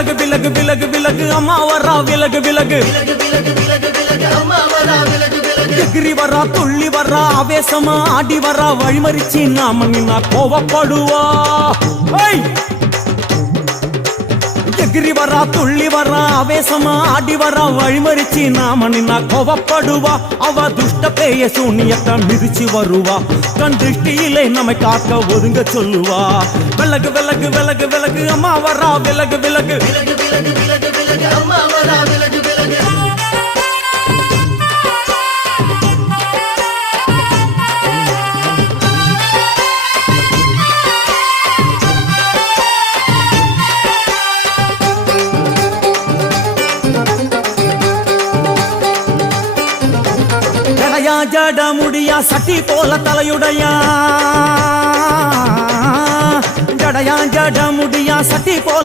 விலகு விலகு விலகு விலகு அம்மா வரா விலகு விலகு எகிரி வரா துள்ளி வரா ஆவேசமா ஆடி வரா வழிமறிச்சு நாம நின்னா கோவப்படுவா எகிரி வரா துள்ளி வரா ஆவேசமா ஆடி வரா வழிமறிச்சு நாம நின்னா கோவப்படுவா அவ துஷ்ட பேய சூனியத்தை மிதிச்சு வருவா கண் திருஷ்டியிலே நம்மை காக்க ஒதுங்க சொல்லுவா விலகு விலகு விலகு விலகு அம்மா வரா விலகு விலகு அம்மா வரா விலகு விலகு ஜட முடியா சட்டி போல தலையுடையா ஜடையா ஜட முடியா சட்டி